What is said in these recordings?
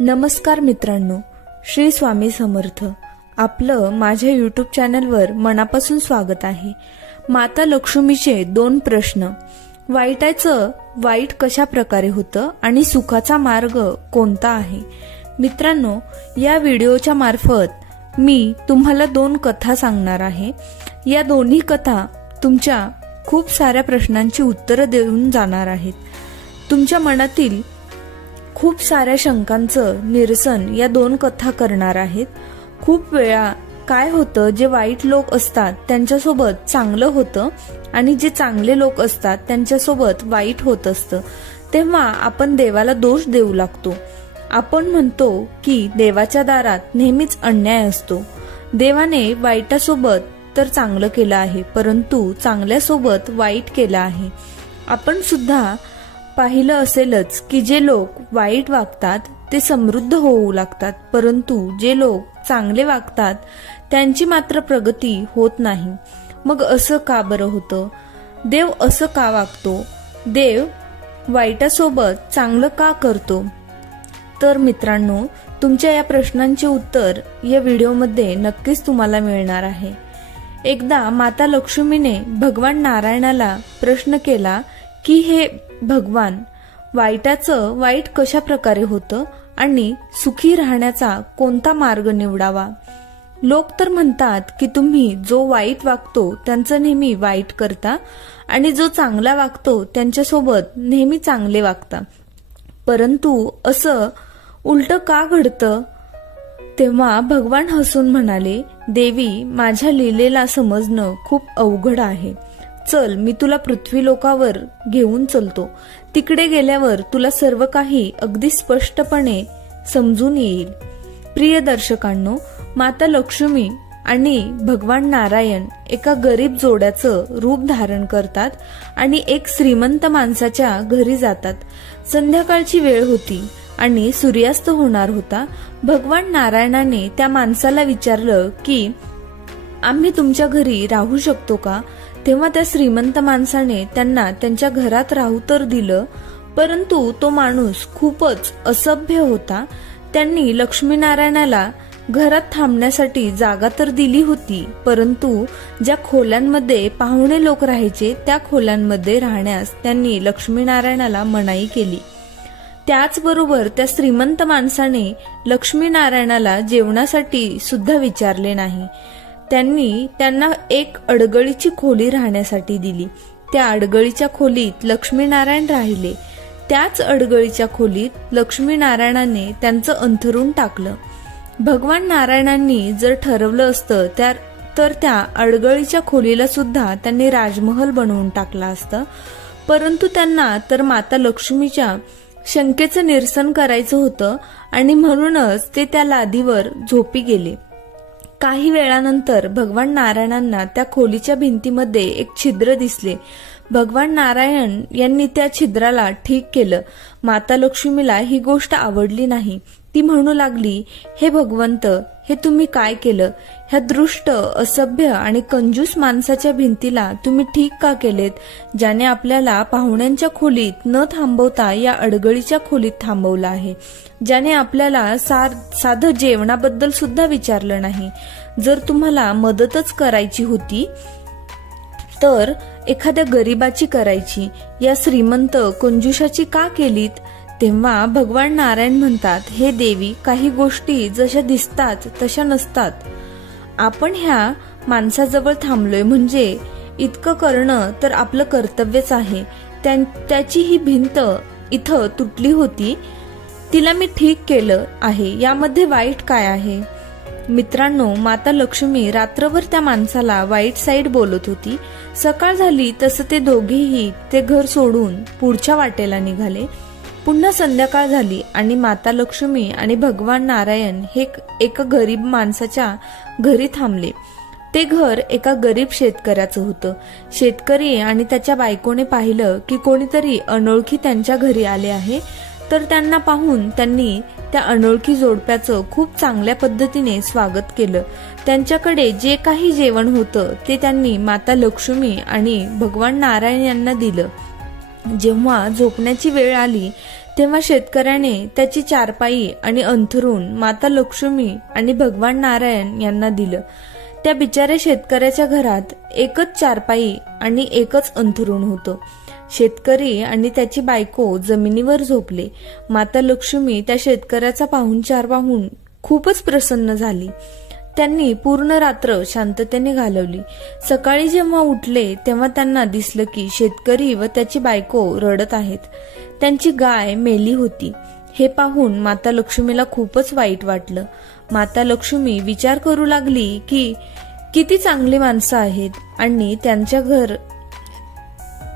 नमस्कार मित्रांनो, श्री स्वामी समर्थ. आपलं माझ्या यूट्यूब चॅनलवर मनापासून स्वागत आहे. माता लक्ष्मीचे 2 प्रश्न. वाईटाचं वाईट कशा प्रकारे होतं आणि सुखाचा मार्ग कोणता आहे? मित्रांनो, या व्हिडिओच्या मार्फत मी तुम्हाला 2 कथा सांगणार आहे. या दोन्ही कथा तुमच्या खूप साऱ्या प्रश्नांची उत्तरं देऊन जाणार आहेत. तुमच्या मनातील खूप साऱ्या शंकांचं निरसन या 2 कथा करणार आहेत. खूप वेळा काय होतं, जे वाईट लोक असतात त्यांच्यासोबत चांगलं होतं आणि जे चांगले लोक असतात त्यांच्यासोबत वाईट होत असतं. तेव्हा आपण देवाला दोष देऊ लागतो. आपण म्हणतो की देवाच्या दारात नेहमीच अन्याय असतो. देवाने वाईटासोबत तर चांगलं केलं आहे, परंतु चांगल्यासोबत वाईट केलं आहे. आपण सुद्धा पाहिलं असेलच की जे लोक वाईट वागतात ते समृद्ध होऊ लागतात, परंतु जे लोक चांगले वागतात त्यांची मात्र प्रगती होत नाही. मग असं का बरं होतं? देव असं का वागतो? देव वाईटासोबत चांगलं का करतो? तर मित्रांनो, तुमच्या या प्रश्नांचे उत्तर या व्हिडिओमध्ये नक्कीच तुम्हाला मिळणार आहे. एकदा माता लक्ष्मीने भगवान नारायणाला प्रश्न केला की हे भगवान, वाईटाचं वाईट कशा प्रकारे होतं आणि सुखी राहण्याचा कोणता मार्ग निवडावा? लोक तर म्हणतात की तुम्ही जो वाईट वागतो त्यांचं नेहमी वाईट करता आणि जो चांगला वागतो त्यांच्यासोबत नेहमी चांगले वागता, परंतु असं उलटं का घडतं? तेव्हा भगवान हसून म्हणाले, देवी, माझ्या लीलेला समजणं खूप अवघड आहे. चल, मी तुला पृथ्वी लोकावर घेऊन चलतो. तिकडे गेल्यावर तुला सर्व काही अगदी स्पष्टपणे समजून येईल. प्रिय दर्शकांनो, माता लक्ष्मी आणि भगवान नारायण एका गरीब जोड्याचं रूप धारण करतात आणि एक श्रीमंत माणसाच्या घरी जातात. संध्याकाळची वेळ होती आणि सूर्यास्त होणार होता. भगवान नारायणाने त्या माणसाला विचारलं की आम्ही तुमच्या घरी राहू शकतो का? तेव्हा त्या श्रीमंत माणसाने त्यांना त्यांच्या घरात राहू तर दिलं, परंतु तो माणूस खूपच असभ्य होता. त्यांनी लक्ष्मीनारायणाला घरात थांबण्यासाठी जागा तर दिली होती, परंतु ज्या खोल्यांमध्ये पाहुणे लोक राहायचे त्या खोल्यांमध्ये राहण्यास त्यांनी लक्ष्मीनारायणाला मनाई केली. त्याचबरोबर त्या श्रीमंत माणसाने लक्ष्मीनारायणाला जेवणासाठी सुद्धा विचारले नाही. त्यांनी त्यांना एक अडगळीची खोली राहण्यासाठी दिली. त्या अडगळीच्या खोलीत लक्ष्मीनारायण राहिले. त्याच अडगळीच्या खोलीत लक्ष्मीनारायणाने त्यांचं अंथरूण टाकलं. भगवान नारायणांनी जर ठरवलं असतं तर त्या अडगळीच्या खोलीला सुद्धा त्यांनी राजमहल बनवून टाकला असतं, परंतु त्यांना तर माता लक्ष्मीच्या शंकेचं निरसन करायचं होतं आणि म्हणूनच ते त्या लादीवर झोपी गेले. काही वेळानंतर भगवान नारायणांना त्या खोलीच्या भिंतीमध्ये एक छिद्र दिसले. भगवान नारायण यांनी त्या छिद्राला ठीक केलं. माता लक्ष्मीला ही गोष्ट आवडली नाही. ती म्हणू लागली, हे भगवंत, हे तुम्ही काय केलं? ह्या दृष्ट, असभ्य आणि कंजूस माणसाच्या भिंतीला तुम्ही ठीक का केलेत, ज्याने आपल्याला पाहुण्यांच्या खोलीत न थांबवता या अडगळीच्या खोलीत थांबवलं आहे, ज्याने आपल्याला साधं जेवणाबद्दल सुद्धा विचारलं नाही. जर तुम्हाला मदतच करायची होती तर एखाद्या गरीबाची करायची, या श्रीमंत कंजूषाची का केलीत? तेव्हा भगवान नारायण म्हणतात, हे देवी, काही गोष्टी जशा दिसतात तशा नसतात. आपण ह्या माणसाजवळ थांबलोय म्हणजे इतकं करणं तर आपलं कर्तव्यच आहे. त्याची ही भिंत इथं तुटली होती, तिला मी ठीक केलं आहे, यामध्ये वाईट काय आहे? मित्रांनो, माता लक्ष्मी रात्रभर त्या माणसाला वाईट साईड बोलत होती. सकाळ झाली तसं ते दोघेही ते घर सोडून पुढच्या वाटेला निघाले. पुन्हा संध्याकाळ झाली आणि माता लक्ष्मी आणि भगवान नारायण हे एका गरीब माणसाच्या घरी थांबले. ते घर एका गरीब शेतकऱ्याचं होतं. शेतकरी आणि त्याच्या बायकोने पाहिलं की कोणीतरी अनोळखी त्यांच्या घरी आले आहे, तर त्यांना पाहून त्यांनी त्या अनोळखी जोडप्याचं खूप चांगल्या पद्धतीने स्वागत केलं. त्यांच्याकडे जे काही जेवण होतं ते त्यांनी माता लक्ष्मी आणि भगवान नारायण यांना दिलं. जेव्हा झोपण्याची वेळ आली तेव्हा शेतकऱ्याने त्याची चारपाई आणि अंथरूण माता लक्ष्मी आणि भगवान नारायण यांना दिलं. त्या बिचाऱ्या शेतकऱ्याच्या घरात एकच चारपाई आणि एकच अंथरूण होतं. शेतकरी आणि त्याची बायको जमिनीवर झोपले. माता लक्ष्मी त्या शेतकऱ्याचा पाहुणचार पाहून खूपच प्रसन्न झाली. त्यांनी पूर्ण रात्र शांततेने घालवली. सकाळी जेव्हा उठले तेव्हा त्यांना दिसलं की शेतकरी व त्याची बायको रडत आहेत. त्यांची गाय मेली होती. हे पाहून माता लक्ष्मीला खूपच वाईट वाटलं. माता लक्ष्मी विचार करू लागली की किती चांगली माणसं आहेत आणि त्यांच्या घर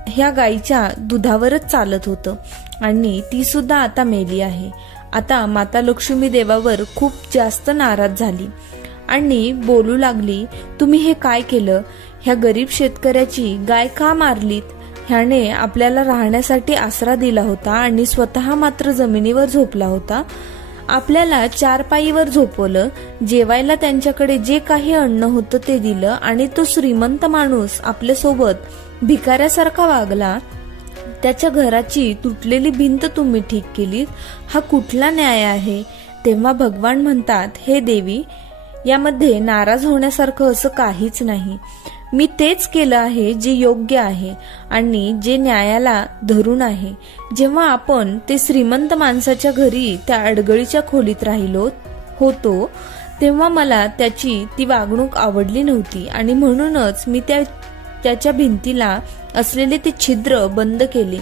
ह्या गायीच्या दुधावरच चालत होतं आणि ती सुद्धा आता मेली आहे. आता माता लक्ष्मी देवावर खूप जास्त नाराज झाली आणि बोलू लागली, तुम्ही हे काय केलं? ह्या गरीब शेतकऱ्याची गाय का मारलीत? ह्याने आपल्याला राहण्यासाठी आसरा दिला होता आणि स्वतः मात्र जमिनीवर झोपला होता. आपल्याला चारपाईवर झोपवलं. जेवायला त्यांच्याकडे जे काही अन्न होतं ते दिलं आणि तो श्रीमंत माणूस आपल्यासोबत भिकाऱ्यासारखा वागला. त्याच्या घराची तुटलेली भिंत तुम्ही ठीक केलीत. हा कुठला न्याय आहे? तेव्हा भगवान म्हणतात, हे देवी, यामध्ये नाराज होण्यासारखं असं काहीच नाही. मी तेच केलं आहे जे योग्य आहे आणि जे न्यायाला धरून आहे. जेव्हा आपण ते श्रीमंत माणसाच्या घरी त्या अडगळीच्या खोलीत राहिलो होतो तेव्हा मला त्याची ती वागणूक आवडली नव्हती आणि म्हणूनच मी त्याच्या भिंतीला असलेले ते छिद्र बंद केले.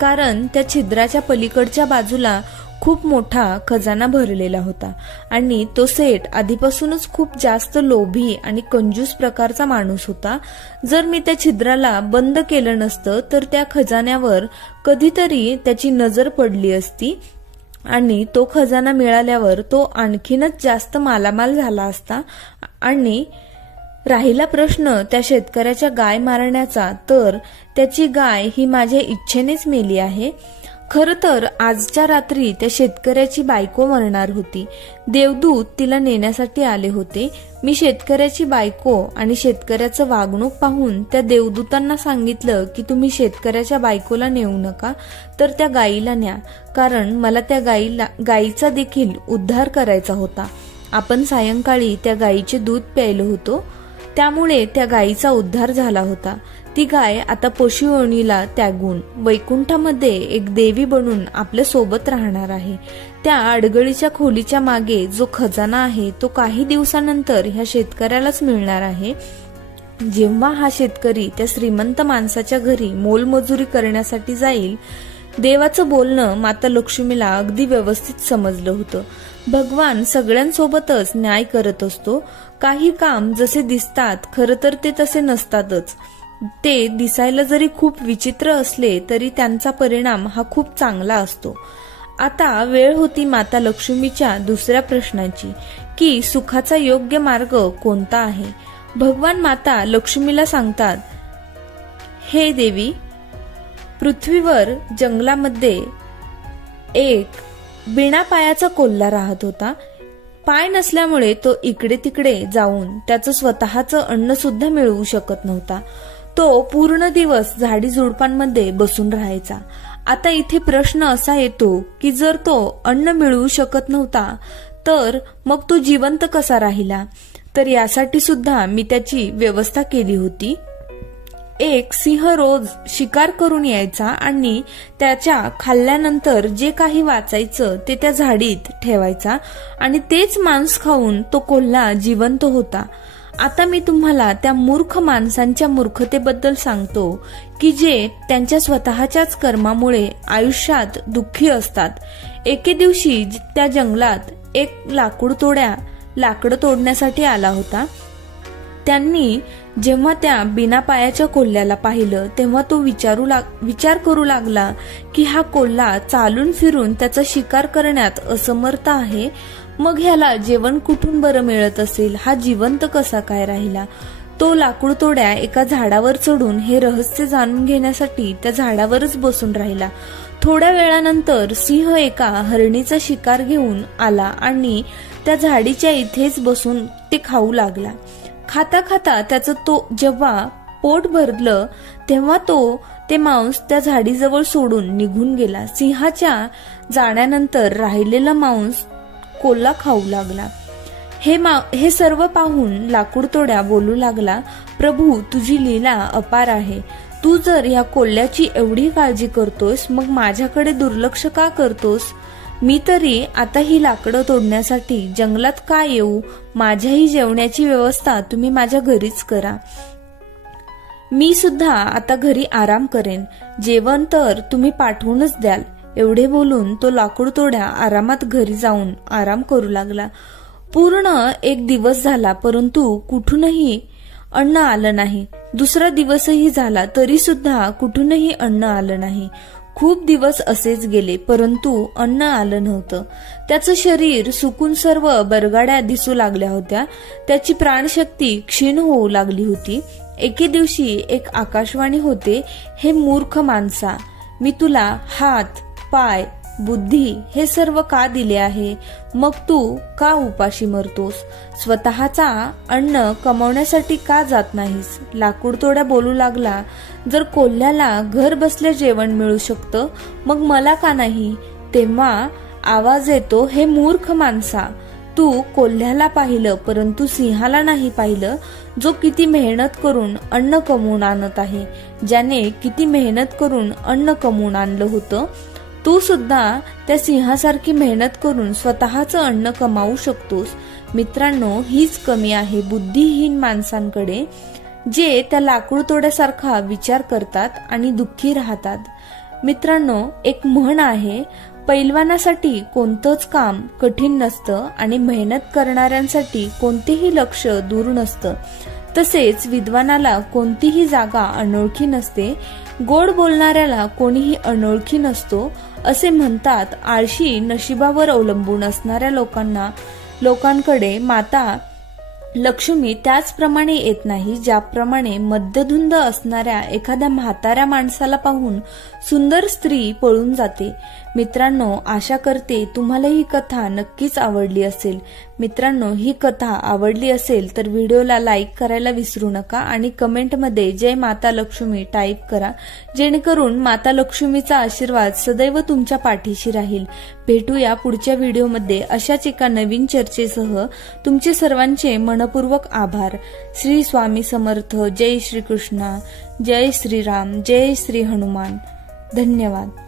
कारण त्या छिद्राच्या पलीकडच्या बाजूला खूप मोठा खजाना भरलेला होता आणि तो सेठ आधीपासूनच खूप जास्त लोभी आणि कंजूस प्रकारचा माणूस होता. जर मी त्या छिद्राला बंद केलं नसतं तर त्या खजान्यावर कधीतरी त्याची नजर पडली असती आणि तो खजाना मिळाल्यावर तो आणखीनच जास्त मालामाल झाला असता. आणि राहिला प्रश्न त्या शेतकऱ्याच्या गाय मारण्याचा, तर त्याची गाय ही माझ्या इच्छेनेच मेली आहे. खरं तर आजच्या रात्री त्या शेतकऱ्याची बायको मरणार होती. देवदूत तिला नेण्यासाठी आले होते. मी शेतकऱ्याची बायको आणि शेतकऱ्याचं वागणूक पाहून त्या देवदूतांना सांगितलं की तुम्ही शेतकऱ्याच्या बायकोला नेऊ नका, तर त्या गायीला न्या, कारण मला त्या गायीचा देखील उद्धार करायचा होता. आपण सायंकाळी त्या गायीचे दूध प्यायलो होतो, त्यामुळे त्या गायीचा उद्धार झाला होता. ती गाय आता पशुयोनीला त्यागून वैकुंठामध्ये एक देवी बनून आपल्या सोबत राहणार आहे. त्या अडगळीच्या खोलीच्या मागे जो खजाना आहे तो काही दिवसानंतर ह्या शेतकऱ्यालाच मिळणार आहे. जेव्हा हा शेतकरी त्या श्रीमंत माणसाच्या घरी मोलमजुरी करण्यासाठी जाईल, देवाचं बोलणं माता लक्ष्मीला अगदी व्यवस्थित समजलं होतं. भगवान सगळ्यांसोबतच न्याय करत असतो. काही काम जसे दिसतात खरं तर ते तसे नसतातच. ते दिसायला जरी खूप विचित्र असले तरी त्यांचा परिणाम हा खूप चांगला असतो. आता वेळ होती माता लक्ष्मीच्या दुसऱ्या प्रश्नाची की सुखाचा योग्य मार्ग कोणता आहे. भगवान माता लक्ष्मीला सांगतात, हे देवी, पृथ्वीवर जंगलामध्ये एक बिना पायाचा कोल्हा राहत होता. पाय नसल्यामुळे तो इकडे तिकडे जाऊन त्याचं स्वतःचं अन्न सुद्धा मिळवू शकत नव्हता. तो पूर्ण दिवस झाडी झुडपांमध्ये बसून राहायचा. आता इथे प्रश्न असा येतो की जर तो अन्न मिळवू शकत नव्हता तर मग तो जिवंत कसा राहिला? तर यासाठी सुद्धा मी त्याची व्यवस्था केली होती. एक सिंह रोज शिकार करून यायचा आणि त्याच्या खाल्ल्यानंतर जे काही वाचायचं ते त्या झाडीत ठेवायचा आणि तेच मांस खाऊन तो कोल्हा जिवंत होता. आता मी तुम्हाला त्या मूर्ख माणसांच्या मूर्खतेबद्दल सांगतो की जे त्यांच्या स्वतःच्याच कर्मामुळे आयुष्यात दुःखी असतात. एके दिवशी त्या जंगलात एक लाकडं तोडण्यासाठी आला होता. त्यांनी जेव्हा त्या बिना पायाच्या कोल्ह्याला पाहिलं तेव्हा तो विचार करू लागला की हा कोल्हा चालून फिरून त्याचा शिकार करण्यात असमर्थ आहे. मग ह्याला जेवण कुठून बरं मिळत असेल? हा जिवंत कसा काय राहिला? तो लाकूडतोड्या एका झाडावर चढून हे रहस्य जाणून घेण्यासाठी त्या झाडावरच बसून राहिला. थोड्या वेळानंतर सिंह एका हरणीचा शिकार घेऊन आला आणि त्या झाडीच्या इथेच बसून ते खाऊ लागला. खाता खाता त्याचं तो जेव्हा पोट भरलं तेव्हा तो ते मांस त्या झाडीजवळ सोडून निघून गेला. सिंहाच्या जाण्यानंतर राहिलेला मांस कोल्हा खाऊ लागला. हे सर्व पाहून लाकूडतोड्या बोलू लागला, प्रभू, तुझी लीला अपार आहे. तू जर या कोल्ह्याची एवढी काळजी करतोस, मग माझ्याकडे दुर्लक्ष का करतोस? मी तरी आता ही लाकडं तोडण्यासाठी जंगलात का येऊ? माझ्याही जेवण्याची व्यवस्था तुम्ही माझ्या घरीच करा. मी सुद्धा आता घरी आराम करेन. जेवण तर तुम्ही पाठवूनच द्याल. एवढे बोलून तो लाकूडतोड्या आरामात घरी जाऊन आराम करू लागला. पूर्ण एक दिवस झाला, परंतु कुठूनही अन्न आलं नाही. दुसरा दिवसही झाला, तरी सुद्धा कुठूनही अन्न आलं नाही. खूप दिवस असेच गेले, परंतु अन्न आलं नव्हतं. त्याचं शरीर सुकून सर्व बरगाड्या दिसू लागल्या होत्या. त्याची प्राणशक्ती क्षीण होऊ लागली होती. एके दिवशी एक आकाशवाणी होते, हे मूर्ख माणसा, मी तुला हात, पाय, बुद्धी हे सर्व का दिले आहे? मग तू का उपाशी मरतोस? स्वतःचा अन्न कमावण्यासाठी का जात नाहीस? लाकूडतोड्या बोलू लागला, जर कोल्ह्याला घर बसल्या जेवण मिळू शकतं, मग मला का नाही? तेव्हा आवाज येतो, हे मूर्ख माणसा, तू कोल्ह्याला पाहिलं, परंतु सिंहाला नाही पाहिलं, जो किती मेहनत करून अन्न कमवून आणत आहे, ज्याने किती मेहनत करून अन्न कमवून आणलं होतं. तू सुद्धा त्या सिंहासारखी मेहनत करून स्वतःचं अन्न कमावू शकतोस. मित्रांनो, हीच कमी आहे बुद्धिहीन माणसांकडे, जे त्या लाकूडतोड्यासारखा विचार करतात आणि दुःखी राहतात. मित्रांनो, एक म्हण आहे, पैलवानासाठी कोणतंच काम कठीण नसतं आणि मेहनत करणाऱ्यांसाठी कोणतेही लक्ष दूर नसतं. तसेच विद्वानाला कोणतीही जागा अनोळखी नसते. गोड बोलणाऱ्याला कोणीही अनोळखी नसतो असे म्हणतात. आळशी नशिबावर अवलंबून असणाऱ्या लोकांकडे माता लक्ष्मी त्याचप्रमाणे येत नाही, ज्याप्रमाणे मद्यधुंद असणाऱ्या एखाद्या म्हाताऱ्या माणसाला पाहून सुंदर स्त्री पळून जाते. मित्रांनो, आशा करते तुम्हाला ही कथा नक्कीच आवडली असेल. मित्रांनो, ही कथा आवडली असेल तर व्हिडिओला लाईक करायला विसरू नका आणि कमेंटमध्ये जय माता लक्ष्मी टाईप करा, जेणेकरून माता लक्ष्मीचा आशीर्वाद सदैव तुमच्या पाठीशी राहील. भेटूया पुढच्या व्हिडिओमध्ये अशाच एका नवीन चर्चेसह. तुमचे सर्वांचे मनपूर्वक आभार. श्री स्वामी समर्थ. जय श्री कृष्ण. जय श्रीराम. जय श्री हनुमान. धन्यवाद.